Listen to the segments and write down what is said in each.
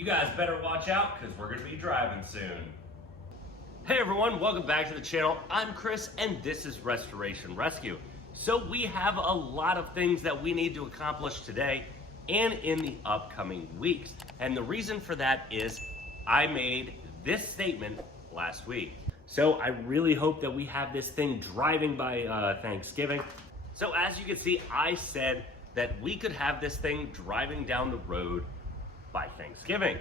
You guys better watch out because we're going to be driving soon. Hey everyone, welcome back to the channel. I'm Chris and this is Restoration Rescue. So we have a lot of things that we need to accomplish today and in the upcoming weeks. And the reason for that is I made this statement last week. So I really hope that we have this thing driving by Thanksgiving. So as you can see, I said that we could have this thing driving down the road by Thanksgiving.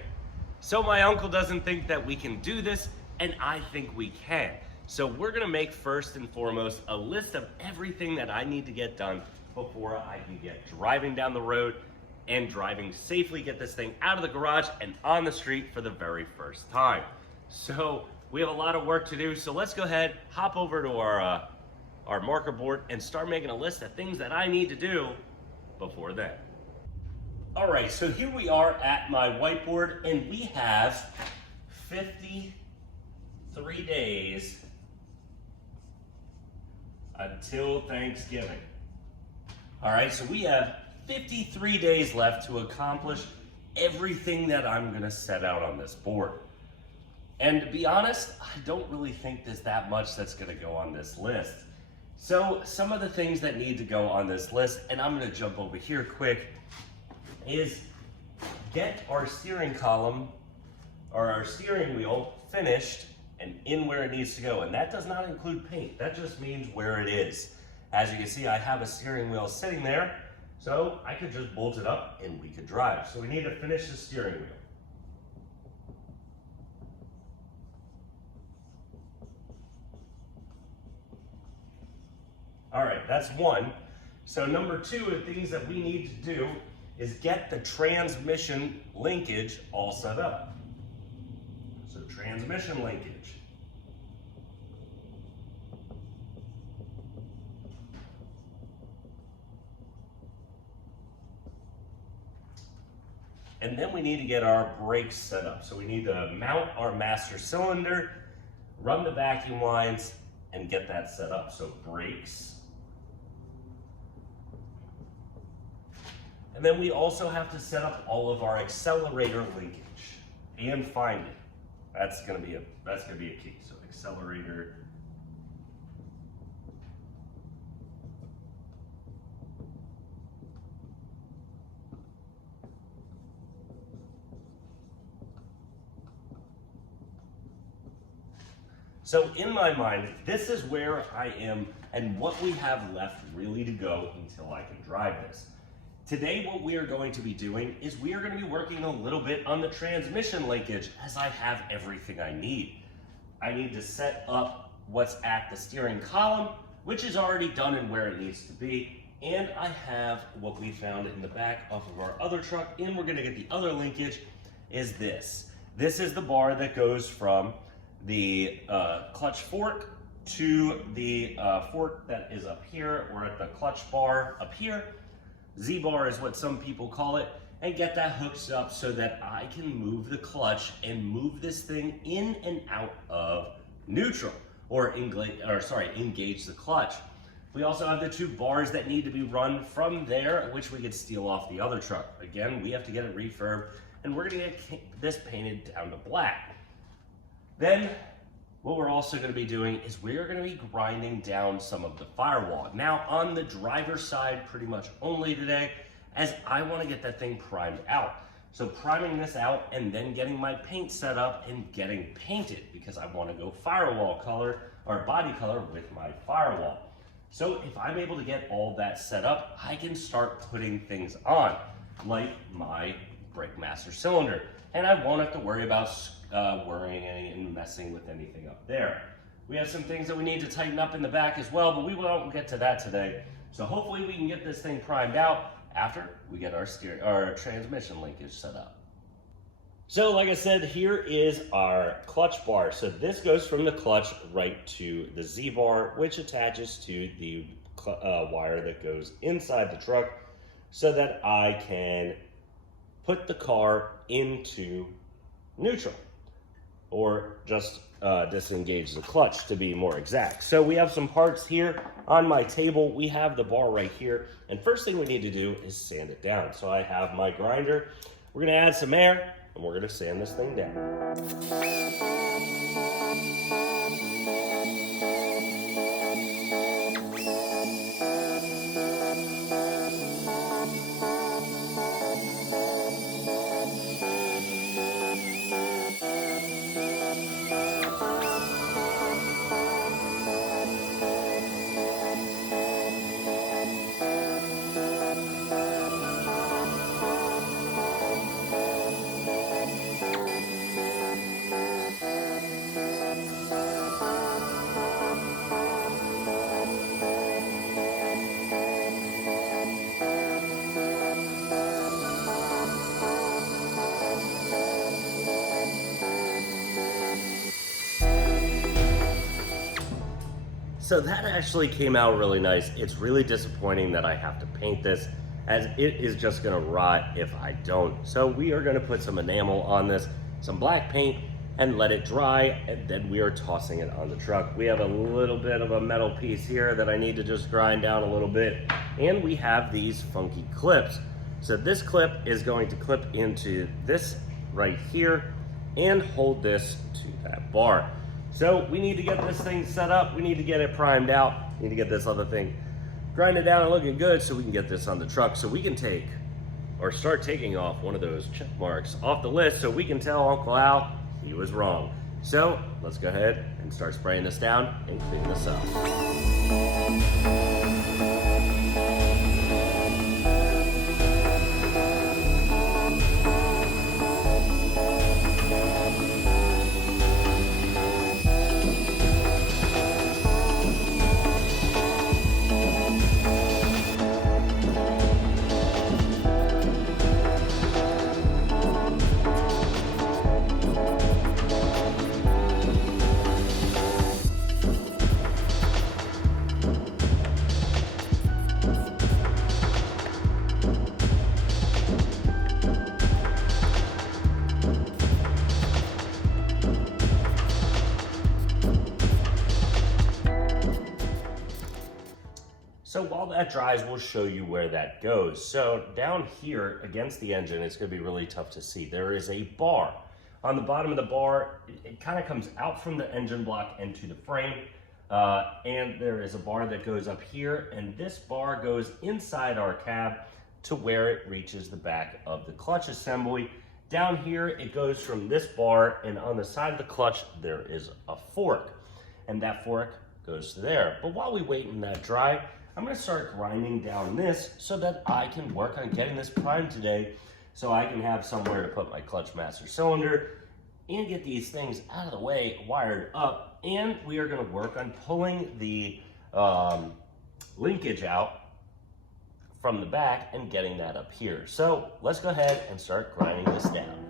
So my uncle doesn't think that we can do this, and I think we can. So we're gonna make first and foremost a list of everything that I need to get done before I can get driving down the road and driving safely, get this thing out of the garage and on the street for the very first time. So we have a lot of work to do, so let's go ahead, hop over to our marker board and start making a list of things that I need to do before then. All right, so here we are at my whiteboard and we have 53 days until Thanksgiving. All right, so we have 53 days left to accomplish everything that I'm gonna set out on this board. And to be honest, I don't really think there's that much that's gonna go on this list. So some of the things that need to go on this list, and I'm gonna jump over here quick, is get our steering column or our steering wheel finished and in where it needs to go. And that does not include paint. That just means where it is. As you can see, I have a steering wheel sitting there, so I could just bolt it up and we could drive. So we need to finish the steering wheel. All right, that's one. So number two of things that we need to do is get the transmission linkage all set up. So transmission linkage. And then we need to get our brakes set up. So we need to mount our master cylinder, run the vacuum lines, and get that set up. So brakes. And then we also have to set up all of our accelerator linkage and find it. That's gonna be a key. So accelerator. So in my mind, this is where I am and what we have left really to go until I can drive this. Today, what we are going to be doing is we are going to be working a little bit on the transmission linkage as I have everything I need. I need to set up what's at the steering column, which is already done and where it needs to be. And I have what we found in the back off of our other truck, and we're going to get the other linkage, is this. This is the bar that goes from the clutch fork to the fork that is up here, or at the clutch bar up here. Z-bar is what some people call it, and get that hooked up so that I can move the clutch and move this thing in and out of neutral, or engage the clutch. We also have the two bars that need to be run from there, which we could steal off the other truck. Again, we have to get it refurbed, and we're gonna get this painted down to black. Then, what we're also going to be doing is we're going to be grinding down some of the firewall. Now, on the driver's side, pretty much only today, as I want to get that thing primed out. So priming this out and then getting my paint set up and getting painted, because I want to go firewall color or body color with my firewall. So if I'm able to get all that set up, I can start putting things on, like my brake master cylinder. And I won't have to worry about worrying and messing with anything up there. We have some things that we need to tighten up in the back as well, but we won't get to that today. So hopefully we can get this thing primed out after we get our transmission linkage set up. So like I said, here is our clutch bar. So this goes from the clutch right to the Z-bar, which attaches to the wire that goes inside the truck so that I can put the car into neutral, or just disengage the clutch to be more exact. So we have some parts here on my table. We have the bar right here, and first thing we need to do is sand it down. So I have my grinder. We're gonna add some air, and and we're going to sand this thing down. So that actually came out really nice. It's really disappointing that I have to paint this, as it is just gonna rot if I don't. So we are gonna put some enamel on this, some black paint, and let it dry, and then we are tossing it on the truck. We have a little bit of a metal piece here that I need to just grind down a little bit, and we have these funky clips. So this clip is going to clip into this right here and hold this to that bar. So we need to get this thing set up. We need to get it primed out. We need to get this other thing grinded down and looking good so we can get this on the truck, so we can take or start taking off one of those check marks off the list so we can tell Uncle Al he was wrong. So let's go ahead and start spraying this down and clean this up. So while that dries, we'll show you where that goes. So down here against the engine, it's gonna be really tough to see. There is a bar. On the bottom of the bar, it kind of comes out from the engine block into the frame. And there is a bar that goes up here, and this bar goes inside our cab to where it reaches the back of the clutch assembly. Down here, it goes from this bar, and on the side of the clutch, there is a fork. And that fork goes to there. But while we wait in that dry, I'm gonna start grinding down this so that I can work on getting this primed today, so I can have somewhere to put my clutch master cylinder and get these things out of the way, wired up. And we are gonna work on pulling the linkage out from the back and getting that up here. So let's go ahead and start grinding this down.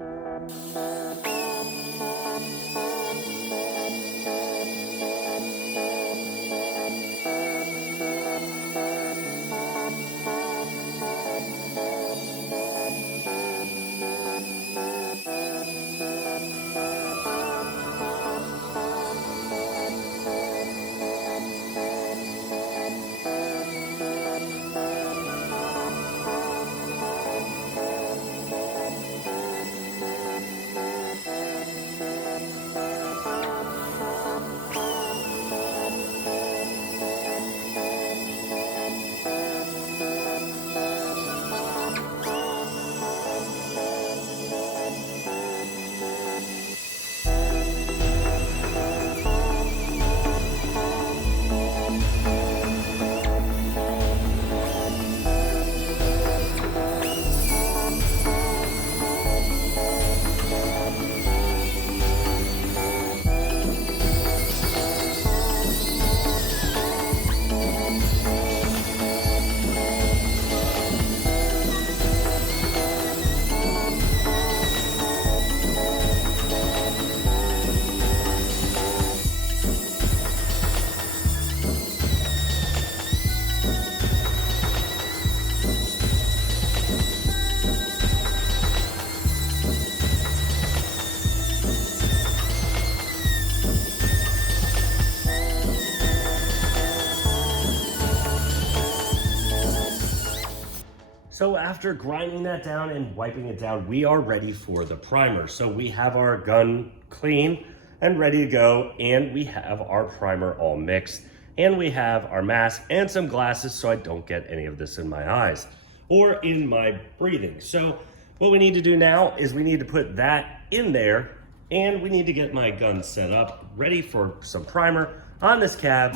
after grinding that down and wiping it down, we are ready for the primer. So we have our gun clean and ready to go, and we have our primer all mixed, and we have our mask and some glasses so I don't get any of this in my eyes or in my breathing. So what we need to do now is we need to put that in there, and we need to get my gun set up, ready for some primer on this cab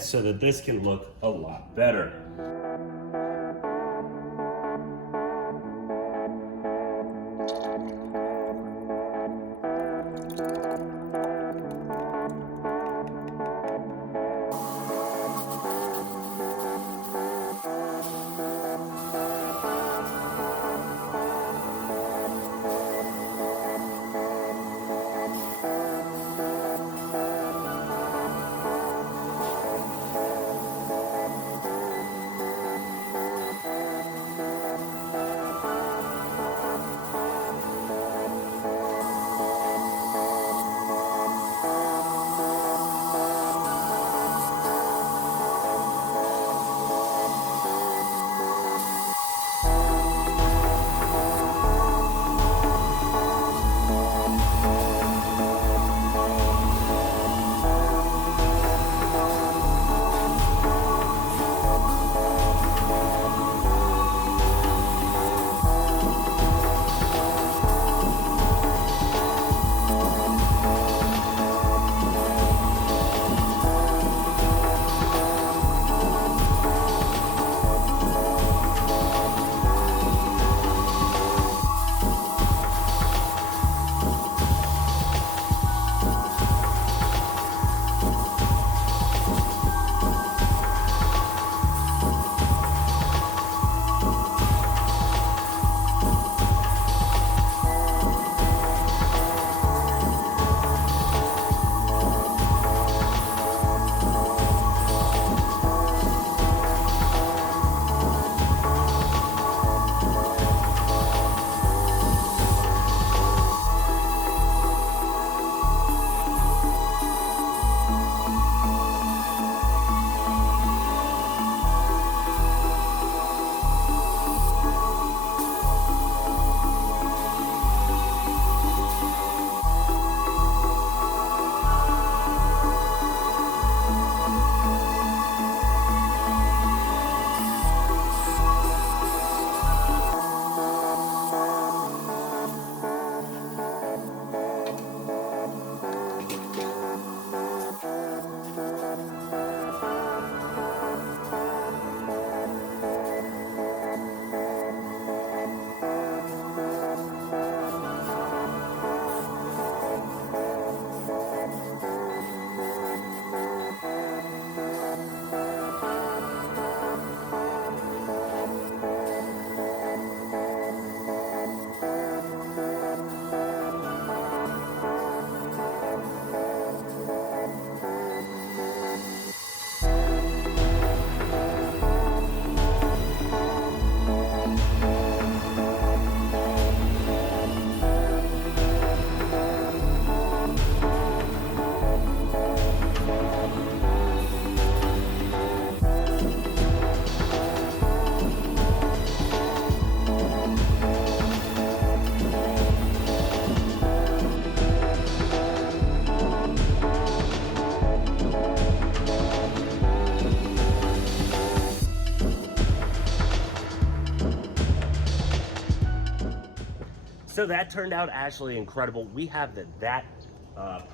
so that this can look a lot better. So that turned out actually incredible. We have that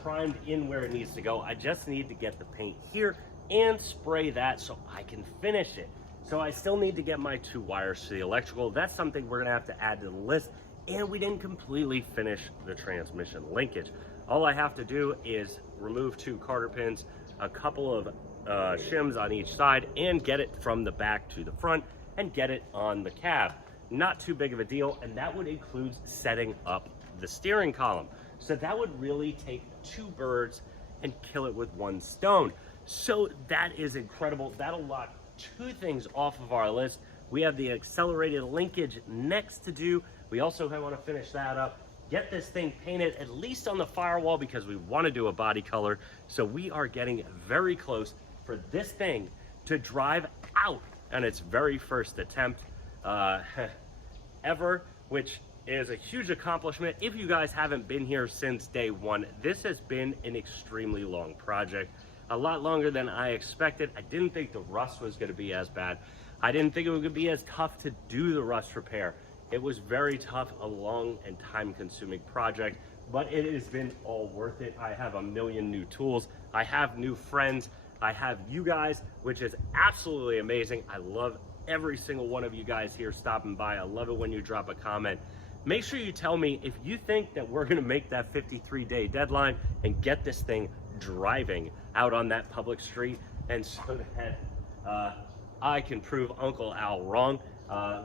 primed in where it needs to go. I just need to get the paint here and spray that so I can finish it. So I still need to get my 2 wires to the electrical. That's something we're gonna have to add to the list. And we didn't completely finish the transmission linkage. All I have to do is remove 2 Carter pins, a couple of shims on each side, and get it from the back to the front and get it on the cab. Not too big of a deal, and that would include setting up the steering column. So that would really take 2 birds and kill it with 1 stone. So that is incredible. That'll lock 2 things off of our list. We have the accelerated linkage next to do. We also want to finish that up, get this thing painted at least on the firewall because we want to do a body color. So we are getting very close for this thing to drive out on its very first attempt. ever, which is a huge accomplishment. If you guys haven't been here since day one, this has been an extremely long project, a lot longer than I expected. I didn't think the rust was going to be as bad. I didn't think it was going to be as tough to do the rust repair. It was very tough, a long and time-consuming project, but it has been all worth it. I have a million new tools. I have new friends. I have you guys, which is absolutely amazing. I love every single one of you guys here stopping by. I love it when you drop a comment. Make sure you tell me if you think that we're gonna make that 53-day deadline and get this thing driving out on that public street, and so that I can prove Uncle Al wrong.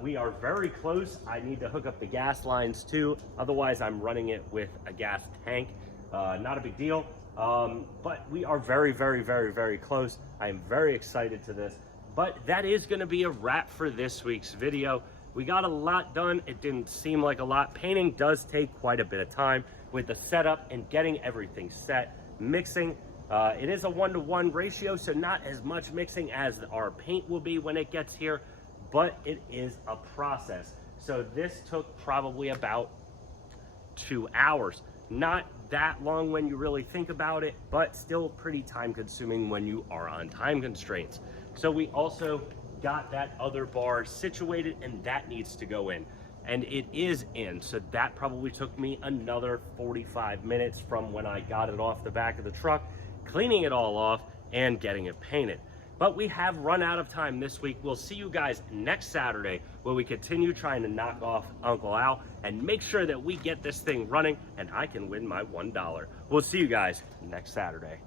We are very close. I need to hook up the gas lines too. Otherwise, I'm running it with a gas tank. Not a big deal, but we are very, very, very, very close. I am very excited to this. But that is going to be a wrap for this week's video. We got a lot done. It didn't seem like a lot. Painting does take quite a bit of time with the setup and getting everything set. Mixing, it is a 1-to-1 ratio, so not as much mixing as our paint will be when it gets here, but it is a process. So this took probably about 2 hours. Not that long when you really think about it, but still pretty time consuming when you are on time constraints. So we also got that other bar situated, and that needs to go in, and it is in. So that probably took me another 45 minutes from when I got it off the back of the truck, cleaning it all off and getting it painted. But we have run out of time this week. We'll see you guys next Saturday where we continue trying to knock off Uncle Al and make sure that we get this thing running and I can win my $1. We'll see you guys next Saturday.